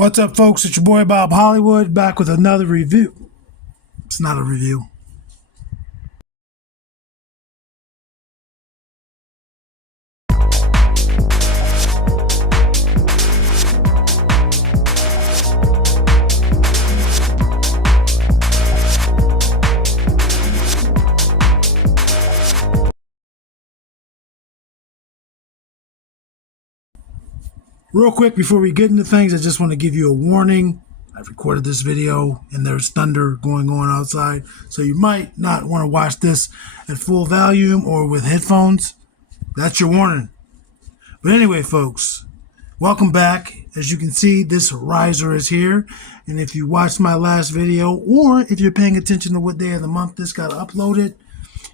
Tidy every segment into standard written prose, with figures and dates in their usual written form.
What's up, folks? It's your boy Bob Hollywood back with another review. It's not a review. Real quick, before we get into things, I just want to give you a warning. I've recorded this video and there's thunder going on outside, so you might not want to watch this at full volume or with headphones. That's your warning. But anyway, folks, welcome back. As you can see, this riser is here. And if you watched my last video, or if you're paying attention to what day of the month this got uploaded,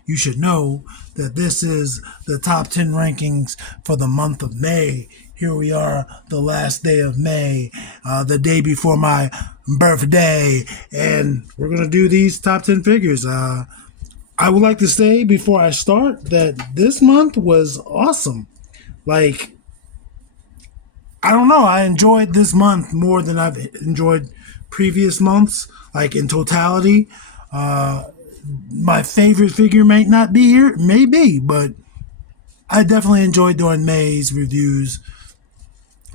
you should know that this is the top 10 rankings for the month of May. Here we are, the last day of May, the day before my birthday, and we're going to do these top 10 figures. I would like to say before I start that this month was awesome. Like, I don't know, I enjoyed this month more than I've enjoyed previous months, like in totality. My favorite figure may not be here, maybe, but I definitely enjoyed doing May's reviews,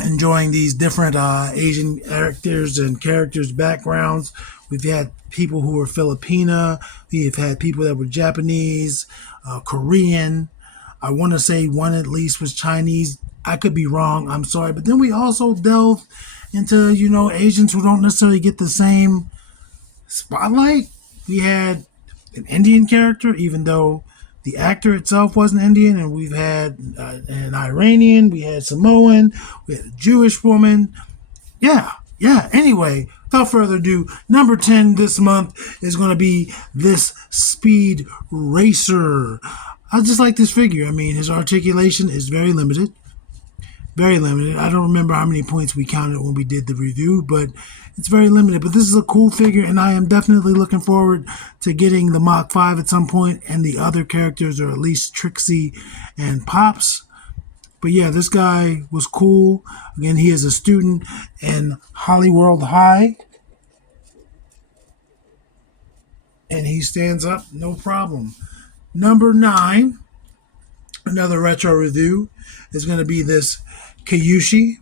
enjoying these different Asian characters and characters' backgrounds. We've had people who were Filipina, we've had people that were Japanese, Korean. I want to say one at least was Chinese. I could be wrong, I'm sorry. But then we also delved into, Asians who don't necessarily get the same spotlight. We had an Indian character, even though the actor itself wasn't Indian, and we've had an Iranian, we had Samoan, we had a Jewish woman. Yeah. Anyway, without further ado, number 10 this month is going to be this Speed Racer. I just like this figure. I mean, his articulation is very limited. Very limited. I don't remember how many points we counted when we did the review, but it's very limited. But this is a cool figure, and I am definitely looking forward to getting the Mach 5 at some point, and the other characters, or at least Trixie and Pops. But yeah, this guy was cool. Again, he is a student in Hollyworld High, and he stands up no problem. Number 9, another retro review, is going to be this Kyushi.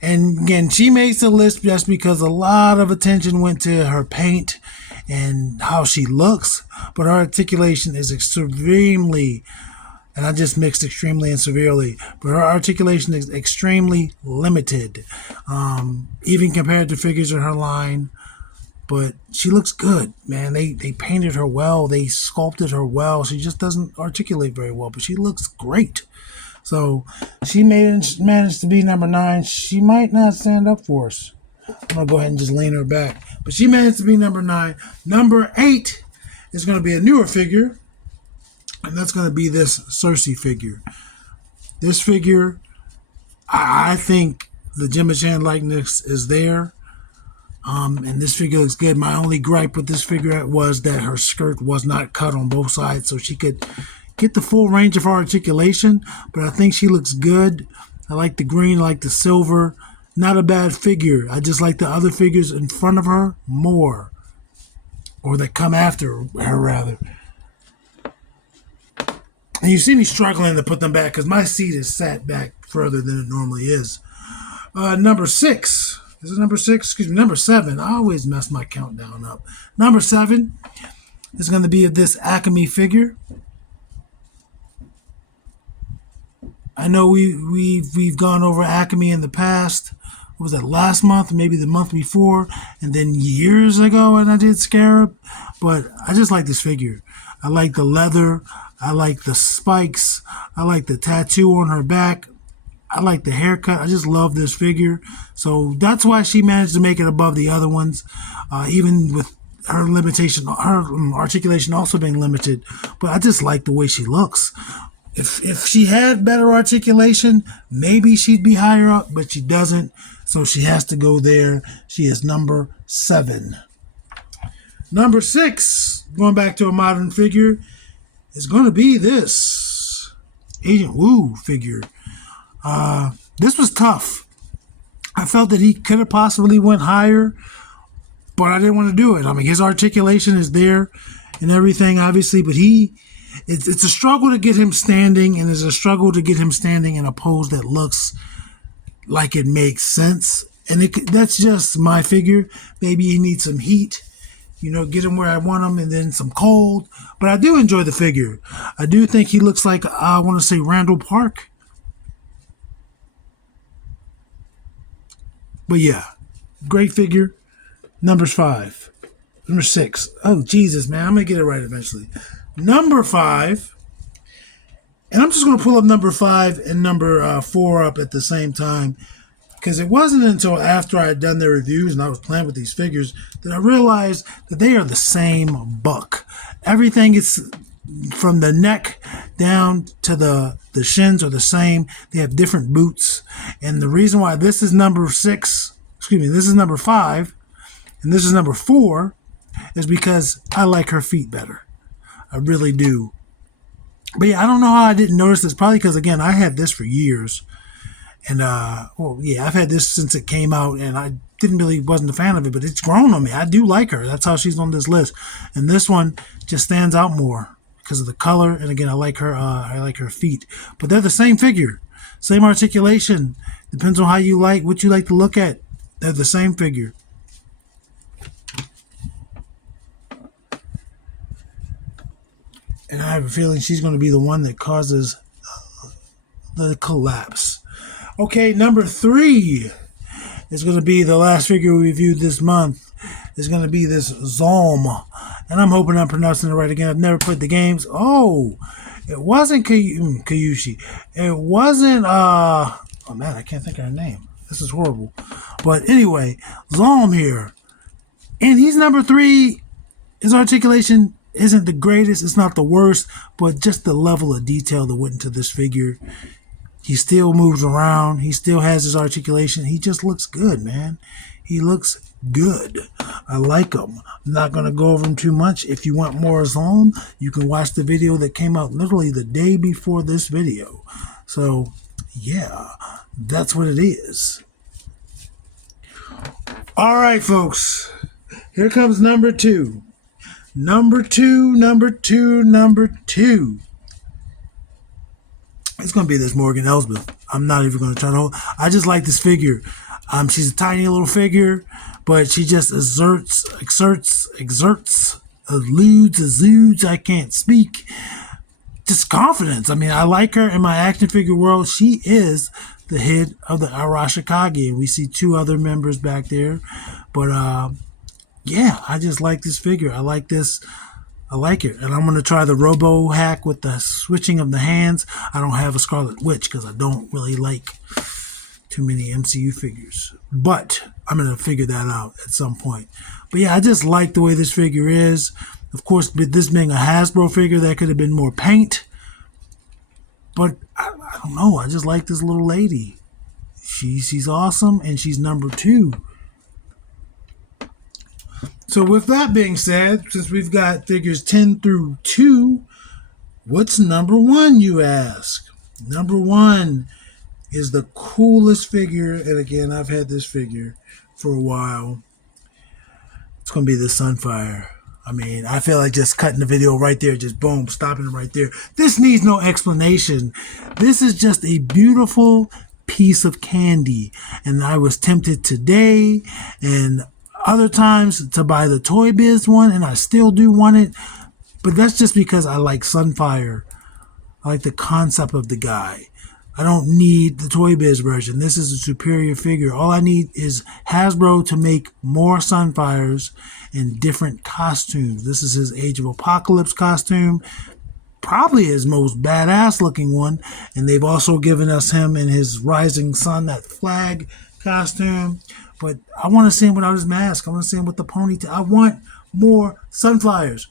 And again, she makes the list just because a lot of attention went to her paint and how she looks, but her articulation is extremely, and I just mixed extremely and severely, but her articulation is extremely limited, even compared to figures in her line. But she looks good, man. They painted her well. They sculpted her well. She just doesn't articulate very well, but she looks great. So she managed to be number 9. She might not stand up for us. I'm going to go ahead and just lean her back. But she managed to be number 9. Number 8 is going to be a newer figure, and that's going to be this Cersei figure. This figure, I think the Gemma-chan likeness is there. And this figure looks good. My only gripe with this figure was that her skirt was not cut on both sides, so she could get the full range of her articulation, but I think she looks good. I like the green, I like the silver. Not a bad figure. I just like the other figures in front of her more, or that come after her, rather. And you see me struggling to put them back because my seat is sat back further than it normally is. Number 6. Is it number 6? Excuse me, number 7. I always mess my countdown up. Number 7 is going to be this Akemi figure. I know we've gone over Akemi in the past. What was that, last month, maybe the month before, and then years ago when I did Scarab. But I just like this figure. I like the leather. I like the spikes. I like the tattoo on her back. I like the haircut. I just love this figure. So that's why she managed to make it above the other ones, even with her limitation, her articulation also being limited. But I just like the way she looks. If she had better articulation, maybe she'd be higher up, but she doesn't, so she has to go there. She is number 7. Number 6, going back to a modern figure, is going to be this Agent Woo figure. This was tough. I I felt that he could have possibly went higher, but I didn't want to do it. I mean, his articulation is there and everything, obviously, but it's a struggle to get him standing, and it's a struggle to get him standing in a pose that looks like it makes sense. And that's just my figure. Maybe he needs some heat, get him where I want him, and then some cold. But I do enjoy the figure. I do think he looks like, I want to say, Randall Park. But yeah, great figure. Number 5. Number 6. Oh, Jesus, man. I'm going to get it right eventually. Number 5. And I'm just going to pull up number 5 and number 4 up at the same time. Because it wasn't until after I had done their reviews and I was playing with these figures that I realized that they are the same buck. Everything is from the neck down to the shins are the same. They have different boots. And the reason why this is number 6, this is number 5, and this is number 4, is because I like her feet better. I really do. But yeah, I don't know how I didn't notice this. Probably because, again, I had this for years. And, I've had this since it came out, and I wasn't a fan of it, but it's grown on me. I do like her. That's how she's on this list. And this one just stands out more because of the color. And again, I like her feet. But they're the same figure, same articulation. Depends on what you like to look at. They're the same figure. And I have a feeling she's going to be the one that causes the collapse. Okay, number 3 is going to be the last figure we reviewed this month. It's going to be this Zalm. And I'm hoping I'm pronouncing it right again. I've never played the games. Oh, it wasn't Kyushi. It wasn't, oh man, I can't think of her name. This is horrible. But anyway, Zalm here. And he's number 3. His articulation isn't the greatest. It's not the worst. But just the level of detail that went into this figure. He still moves around. He still has his articulation. He just looks good, man. He looks good. I like him. I'm not going to go over him too much. If you want more Zalm, you can watch the video that came out literally the day before this video. So, yeah, that's what it is. All right, folks. Here comes number 2. Number 2. It's going to be this Morgan Elsbeth. I'm not even going to try to hold. I just like this figure. She's a tiny little figure, but she just exudes, I can't speak. Just confidence. I mean, I like her in my action figure world. She is the head of the Arashikage, and we see 2 other members back there. But, I just like this figure. I like it. And I'm going to try the Robo hack with the switching of the hands. I don't have a Scarlet Witch because I don't really like too many MCU figures. But I'm going to figure that out at some point. But yeah, I just like the way this figure is. Of course, this being a Hasbro figure, that could have been more paint. But I don't know. I just like this little lady. She's awesome, and she's number 2. So with that being said, since we've got figures 10 through 2, what's number 1, you ask? Number 1 is the coolest figure, and again, I've had this figure for a while. It's going to be the Sunfire. I mean, I feel like just cutting the video right there, just boom, stopping it right there. This needs no explanation. This is just a beautiful piece of candy, and I was tempted today and other times to buy the Toy Biz one, and I still do want it, but that's just because I like Sunfire. I like the concept of the guy. I don't need the Toy Biz version. This is a superior figure. All I need is Hasbro to make more Sunfires in different costumes. This is his Age of Apocalypse costume, probably his most badass looking one, and they've also given us him in his Rising Sun, that flag costume. But I want to see him without his mask. I want to see him with the ponytail. I want more Sunfires.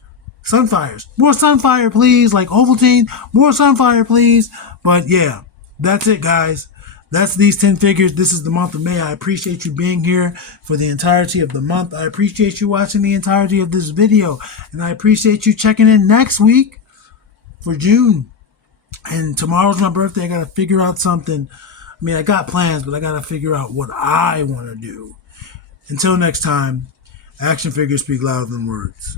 More Sunfire, please. Like Ovaltine, more Sunfire, please. But yeah, that's it, guys. That's these 10 figures. This is the month of May. I appreciate you being here for the entirety of the month. I appreciate you watching the entirety of this video. And I appreciate you checking in next week for June. And tomorrow's my birthday. I got to figure out something. I mean, I got plans, but I got to figure out what I want to do. Until next time, action figures speak louder than words.